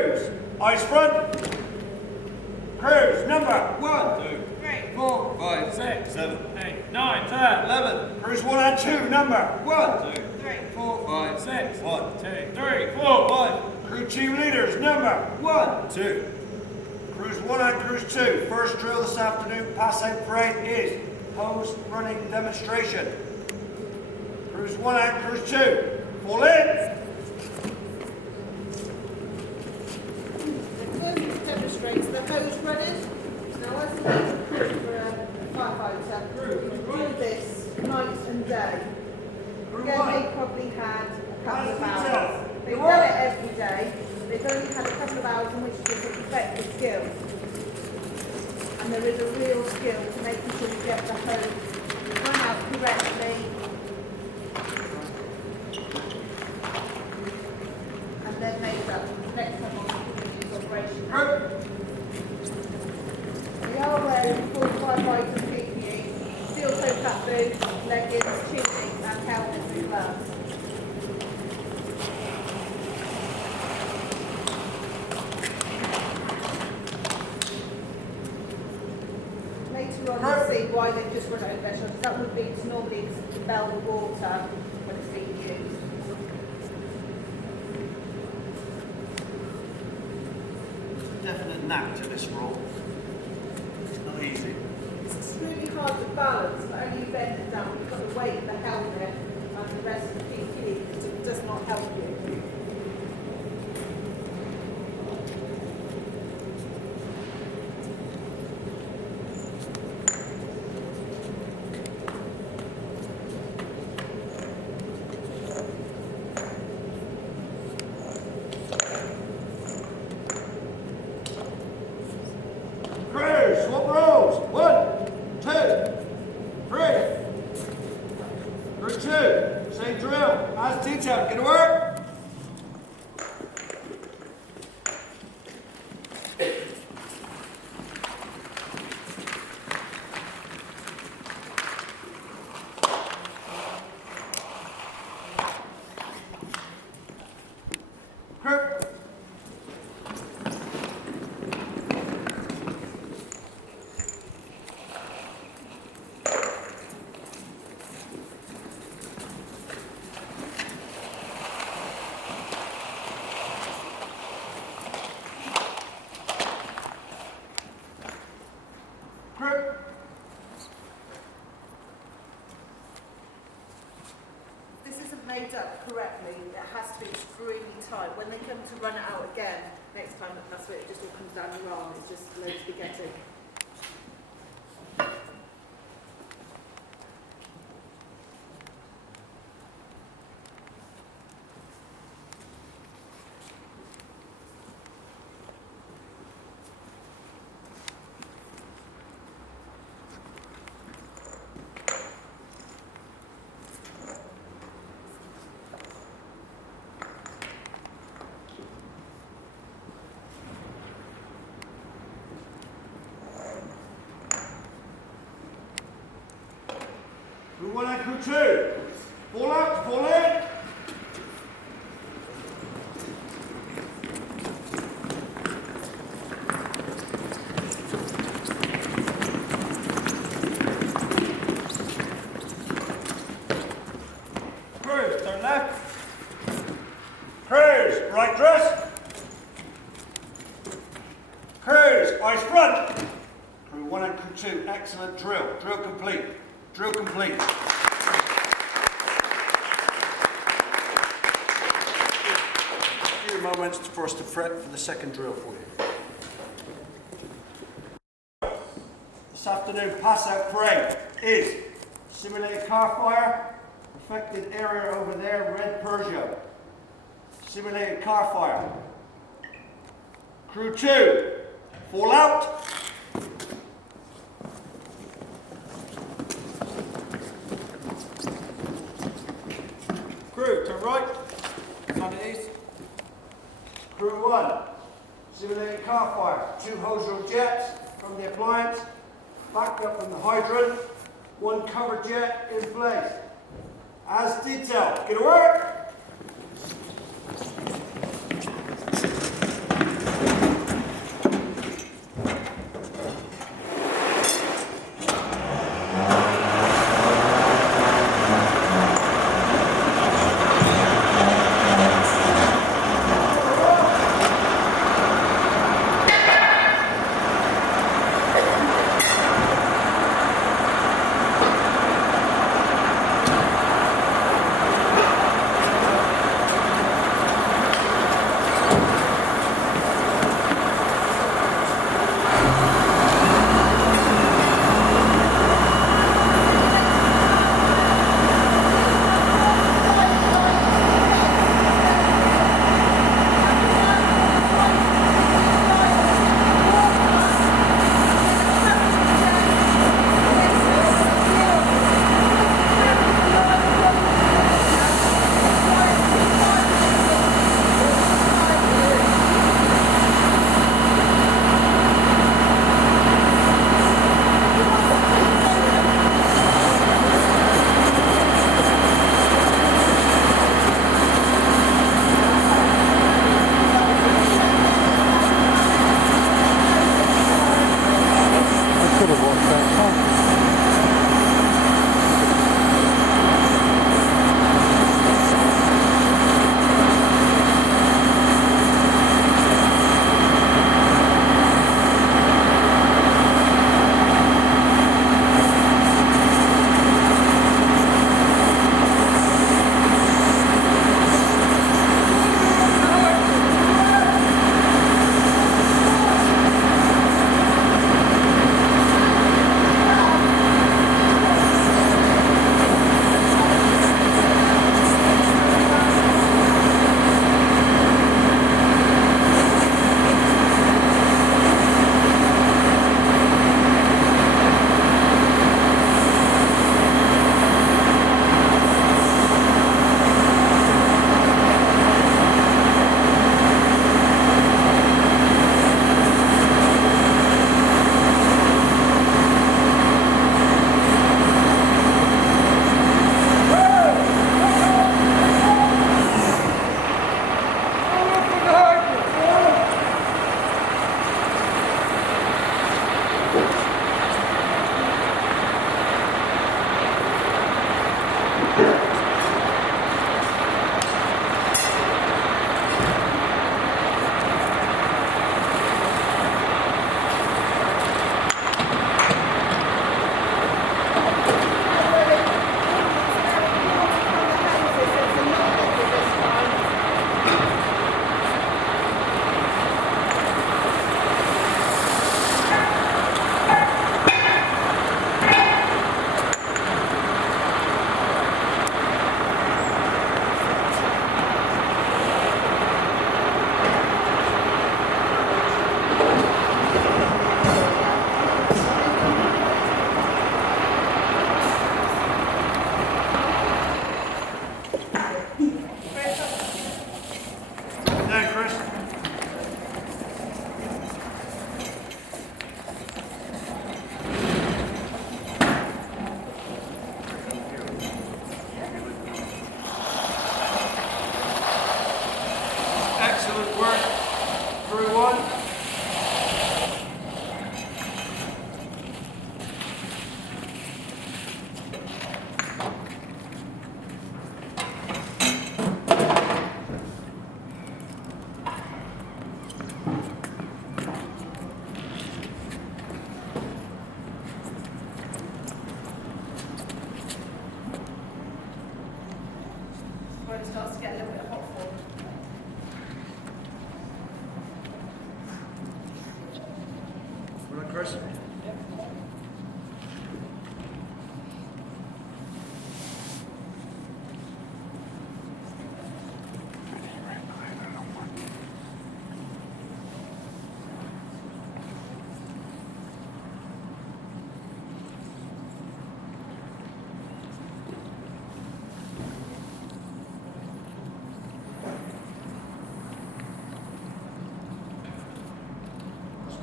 Cruise, eyes front. Cruise, number 1, 2, 3, 4, 5, 6, 7, 8, 9, 10, 11. Cruise 1 and 2, number 1, 2, 3, 4, 5, 6, 1, 2, 3, 4, 5, Crew team leaders, number 1, 2. Cruise 1 and Cruise 2. First drill this afternoon, pass out parade is hose running demonstration. Cruise 1 and Cruise 2. Fall in. The first demonstrates the hose running. Now, as a for a firefighter, do this night and day. Again, they probably had a couple of hours. They've done it every day. They've only had a couple of hours in which to perfect the skill. And there is a real skill to making sure you get the hose run out correctly. And then make up next time on the operation. We are wearing full firefighter PPE, steel toe cap boots, leggings, tunic and helmets and gloves. Later on you'll see why they've just run out of their shoulders. That would be to normally expel the water when it's being used. Definite knack to this role. It's not easy. It's really hard to balance, but only you bend it down. You've got to weight the helmet and the rest of the PPE because it does not help you. Cruise, swap rows. 1, 2, 3. Cruise 2. Same drill. As detailed. Get to work. Crew. Crew. This isn't made up correctly. It has to be extremely tight. When they come to run it out again, next time that's where it just all comes down your arm. It's just loads of spaghetti. Crew 1 and Crew 2. Fall out, fall in. Cruise, turn left. Cruise, right dress. Cruise, eyes front. Crew 1 and Crew 2, excellent drill. Drill complete. Drill complete. A few moments for us to prep for the second drill for you. This afternoon pass out parade is simulated car fire, affected area over there, red Peugeot. Simulated car fire. Crew 2, fall out. Crew, turn right. On the east. Crew 1, simulated car fire. 2 hose reel jets from the appliance, backed up from the hydrant. 1 cover jet in place. As detailed. Get to work.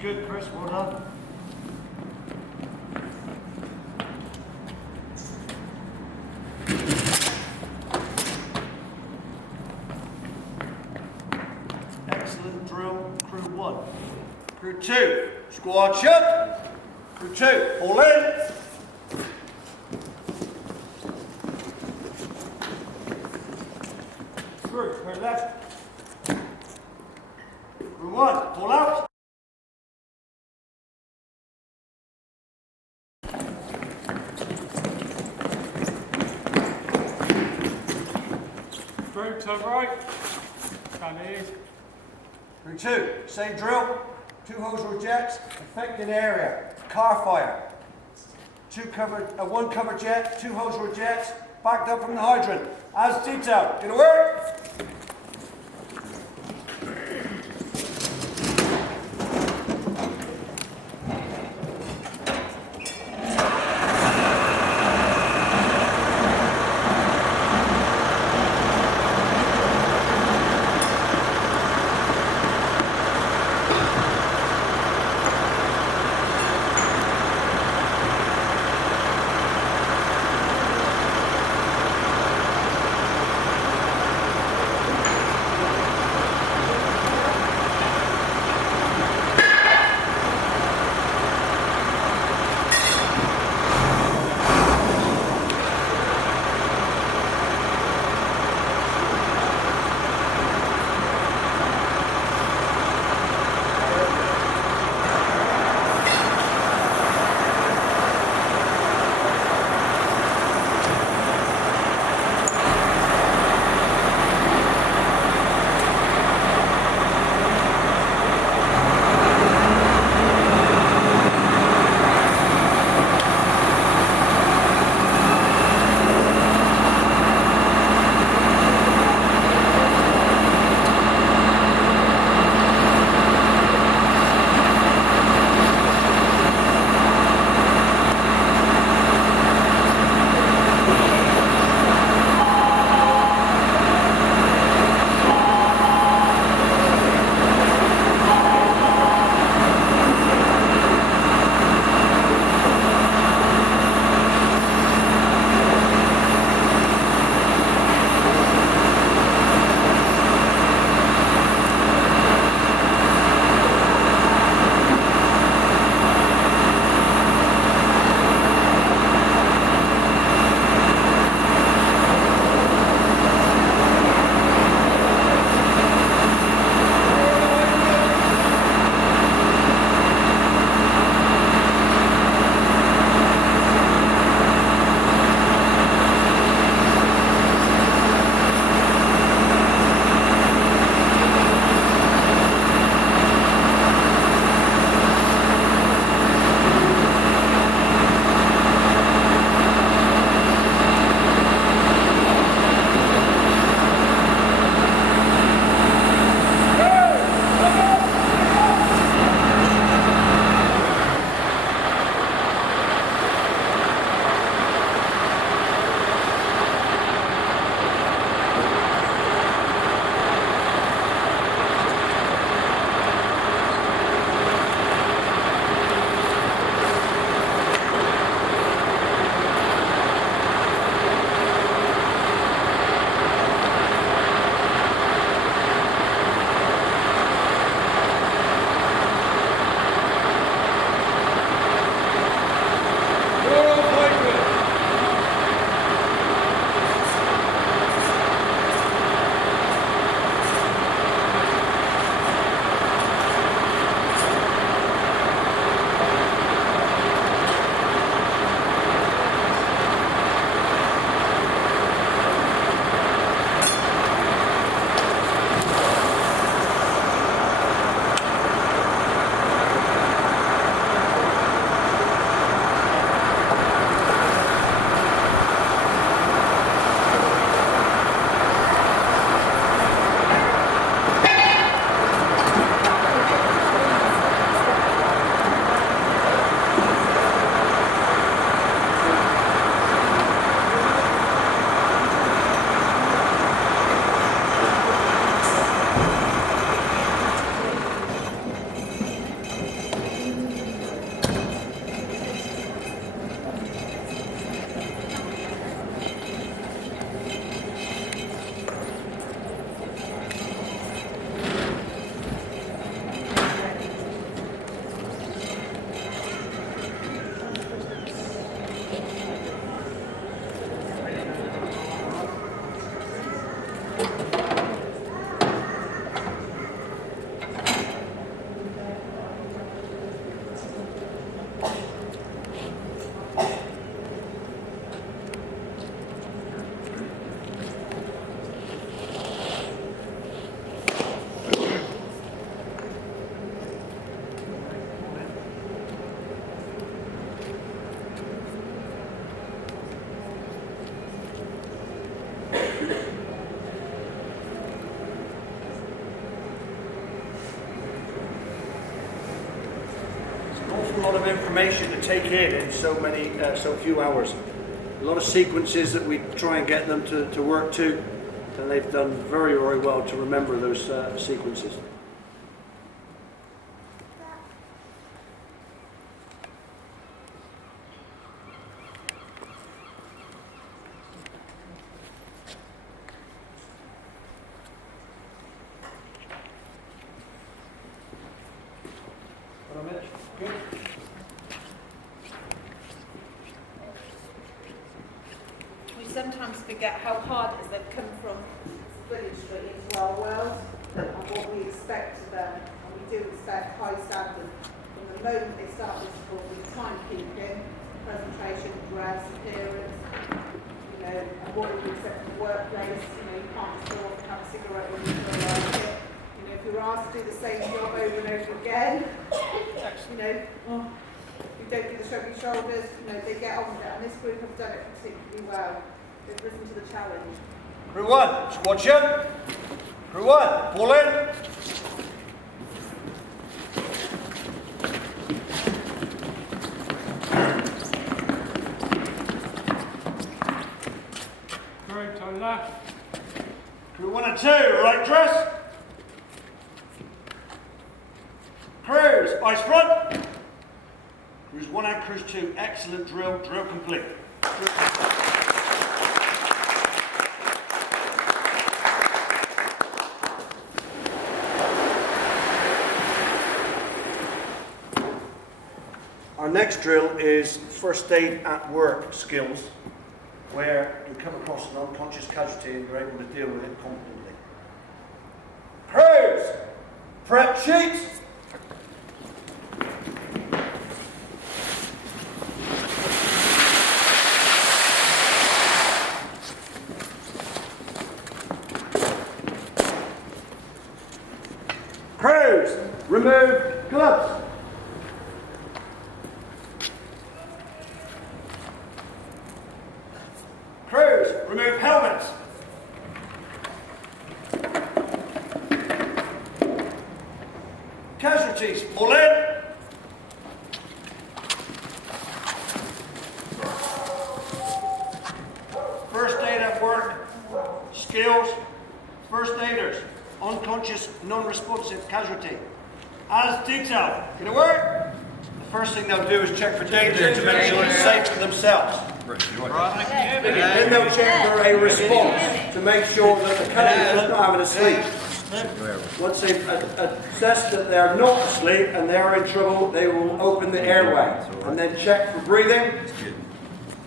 good, Chris. Well done. Excellent drill, crew 1. Crew 2, squad shut. Crew 2, all in. Crew, turn left. Crew 1, pull out. Crew, turn right. Stand east. Crew 2, same drill. 2 hose rejects, affected area, car fire. 1 cover jet, 2 hose rejects, backed up from the hydrant. As detailed. Gonna work? awful lot of information to take in so few hours. A lot of sequences that we try and get them to work to, and they've done very, very well to remember those sequences. Good. We sometimes forget how hard it is they've come from village street into our world and what we expect of them. And we do expect high standards from the moment they start this school with timekeeping, presentation, dress, appearance, you know, and what we expect from the workplace. You know, you can't just go off and have a cigarette when you feel like it. You know, if you're asked to do the same job over and over again, you know, you don't do the shrug your shoulders, you know, they get on with it. And this group have done it particularly well. They've risen to the challenge. Crew 1, squad ship. Crew 1, fall in. Crew, turn left. Crew 1 and 2, right dress. Crews, eyes front. Crews 1 and Crews 2, excellent drill, drill complete. Our next drill is first aid at work skills, where you come across an unconscious casualty and you're able to deal with it competently. Crews, prep sheets. Crews, remove gloves. Crews, remove helmets. Casualties, fall in. First aid at work, skills, first aiders, unconscious, non-responsive casualty. As detailed. Gonna work? The first thing they'll do is check for danger to make sure it's safe for themselves. Then they'll check for a response to make sure that the casualty is not having a sleep. Once they've assessed that they're not asleep and they're in trouble, they will open the airway and then check for breathing.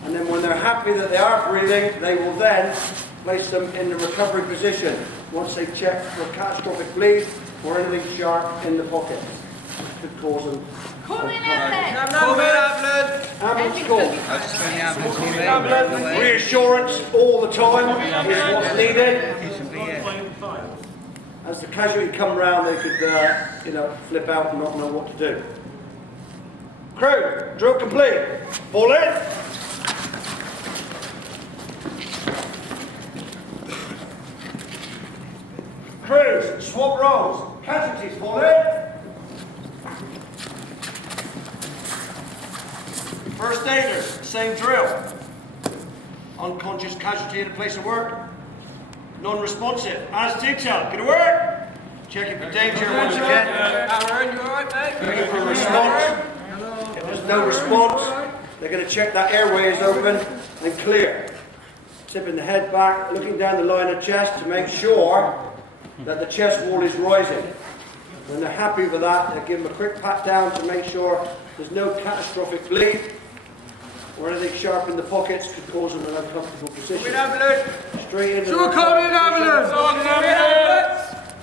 And then when they're happy that they are breathing, they will then place them in the recovery position once they've checked for catastrophic bleed or anything sharp in the pocket. Could cause them. Ambulance call. Reassurance all the time is what's needed. As the casualty come round, they could, flip out and not know what to do. Crew, drill complete. Fall in. Crews, swap roles. Casualties, fall in. First aiders, same drill. Unconscious casualty in a place of work. Non-responsive, as detailed. Gonna work. Checking for danger once again. Aaron, you alright, mate? Looking for a response. If there's no response, they're going to check that airway is open and clear. Tipping the head back, looking down the line of chest to make sure that the chest wall is rising. When they're happy with that, they give them a quick pat down to make sure there's no catastrophic bleed or anything sharp in the pockets could cause them an uncomfortable position. Straight into the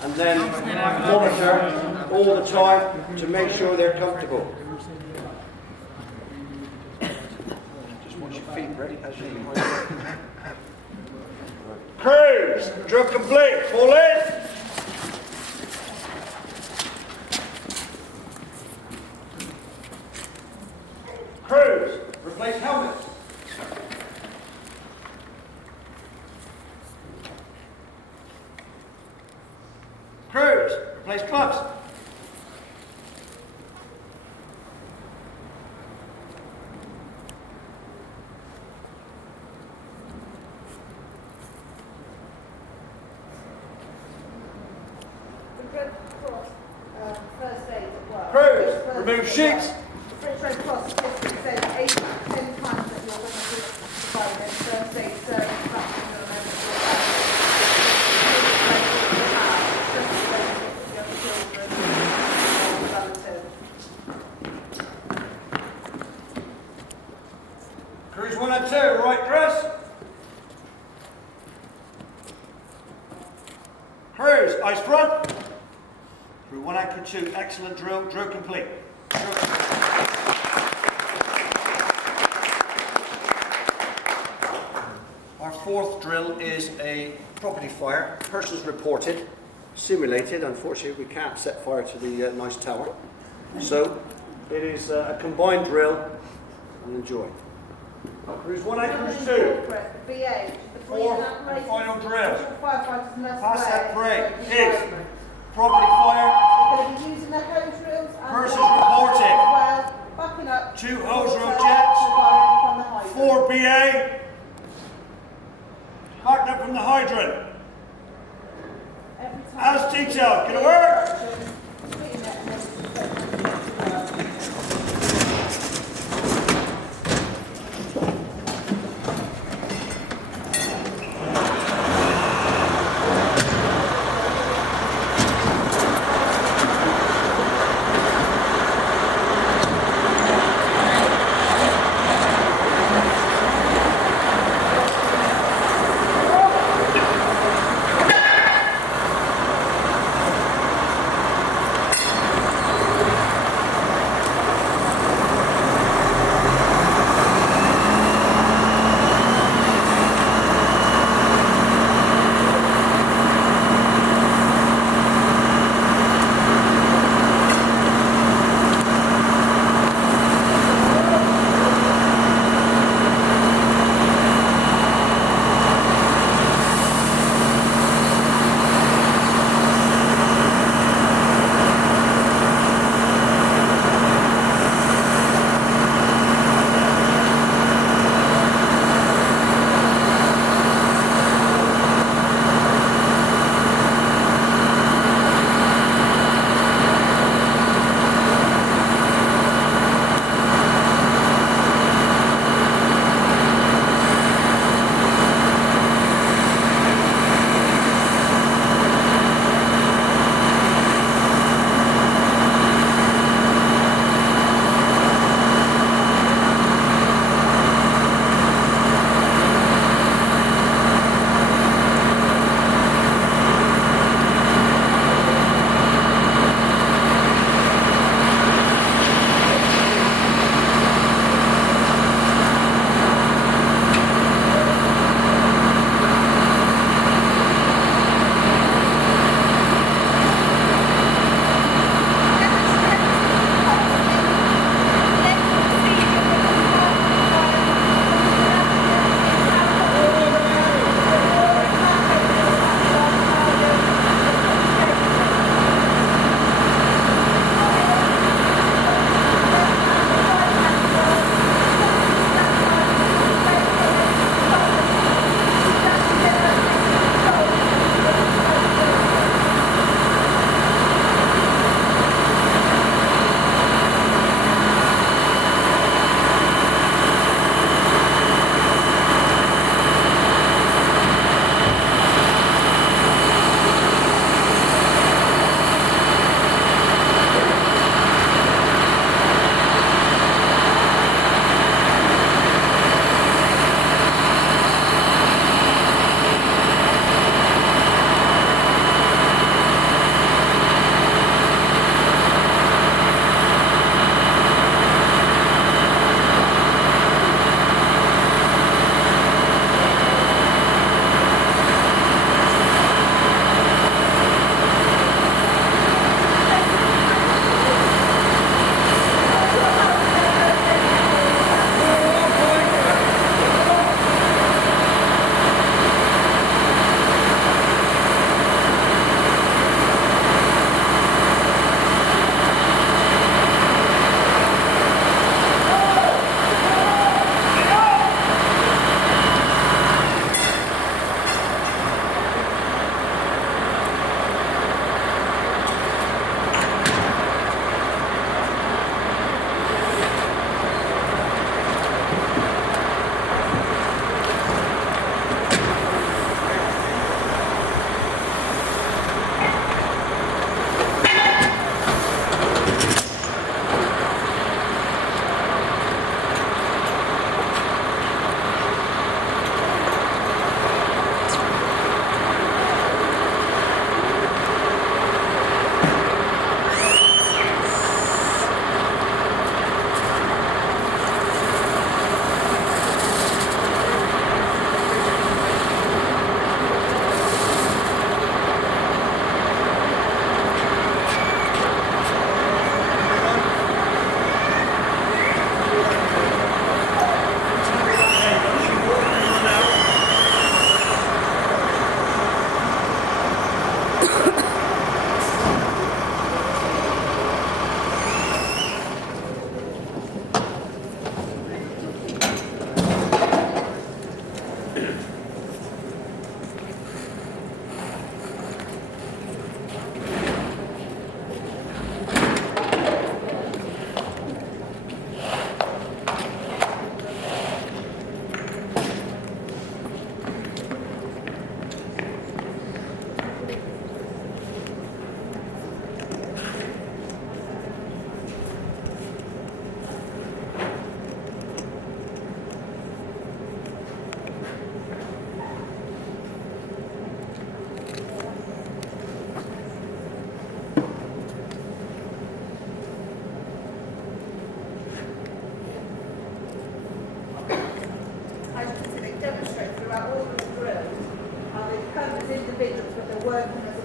and then monitor all the time to make sure they're comfortable. Just watch your feet ready as you Crews, drill complete, fall in. Crews, replace helmets. Crews, replace gloves. Remove sheets. British Red Cross statistic says 8 out of 10 times that you're going to provide a first aid service vaccine or emergency Crews 1 and 2, right dress. Crews, eyes front. Crew 1 and crew 2, excellent drill, drill complete. Our fourth drill is a property fire. Persons reported, simulated. Unfortunately, we can't set fire to the nice tower. So it is a combined drill, and enjoy. Crews 1 and crews 2. BA, Fourth and final drill. firefighters must Pass that wear break is property fire. We're going to be using the hose drills and Persons the reported. as well, backing up 2 hose water drill jets. from the hydrant. 4 BA. Backed up from the hydrant. Every time As detailed. Can it work? Sweeten it and then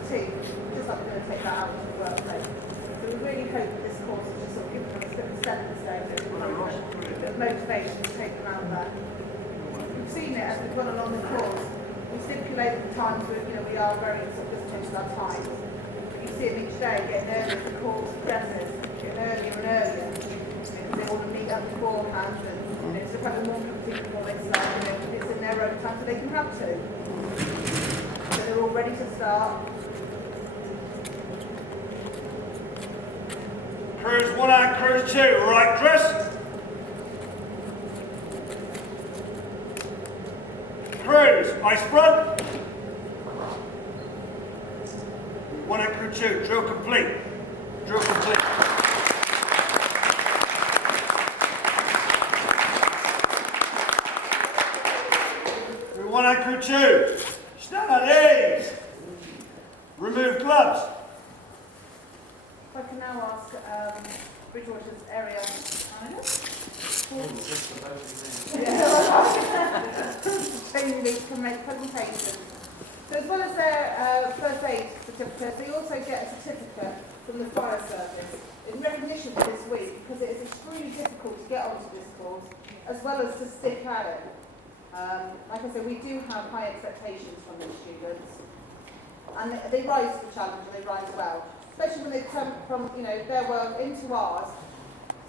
team. We're just not going to take that out of the workplace. So we really hope that this course will just sort of give them a bit of a stepping stone, a bit of motivation to take them out there. We've seen it as we've gone along the course. We stipulate the times where we are very sort of disciplined with our times. You see them each day getting earlier as the course progresses, getting earlier and earlier. They want to meet up beforehand and it's about the more complete before they start, it's in their own time so they can have to. So they're all ready to start. Crews 1 and crews 2, right, Chris? Crews, ice front. 1 and crew 2, drill complete. Drill complete. Crew 1 and crew 2, stand at ease. Remove gloves. If I can now ask Bridgewater's area manager. They can make presentations. So as well as their first aid certificate, they also get a certificate from the fire service in recognition for this week because it is extremely difficult to get onto this course as well as to stick at it. Like I said, we do have high expectations from these students and they rise to the challenge and they rise well. Especially when they come from their work into ours,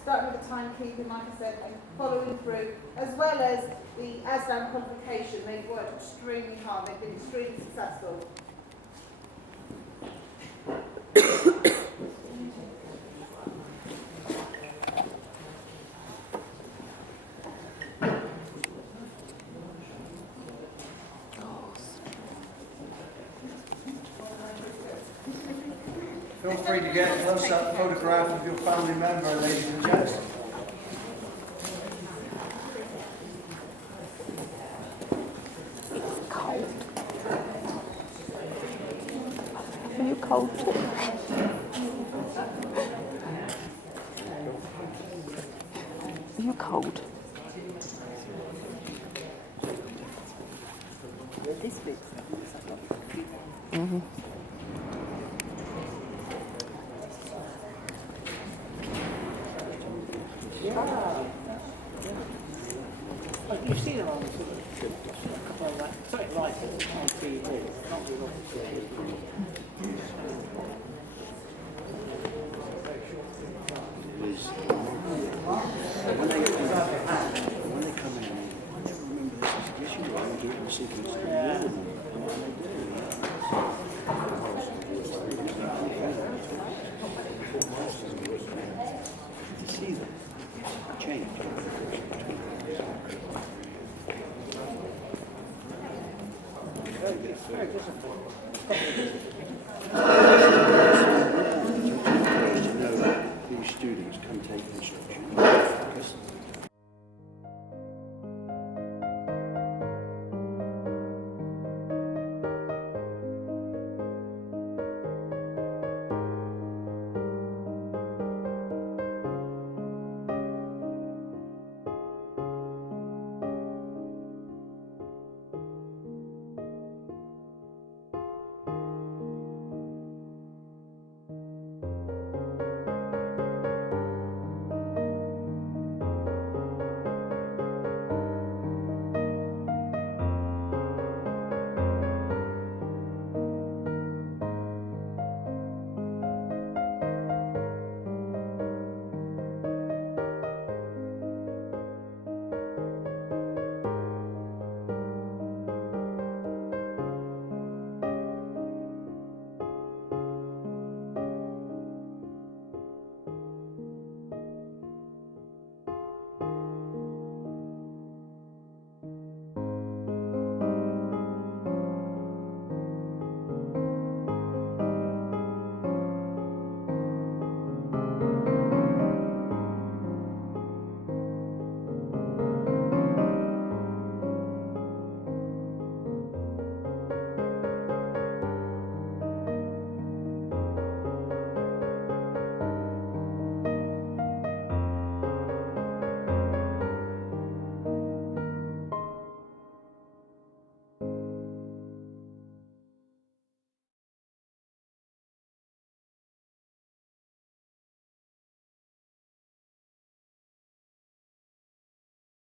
starting with the timekeeping, like I said, and following through, as well as the ASDAN qualification. They've worked extremely hard, they've been extremely successful. Feel free to get a close-up photograph of your family member, ladies and gents. Are you cold too? Are you cold? Mm-hmm. You've seen her on sort of a couple of something like it on TV, not with When they come in, I never remember this issue. I do it in sequence to the to see them change. very disappointing.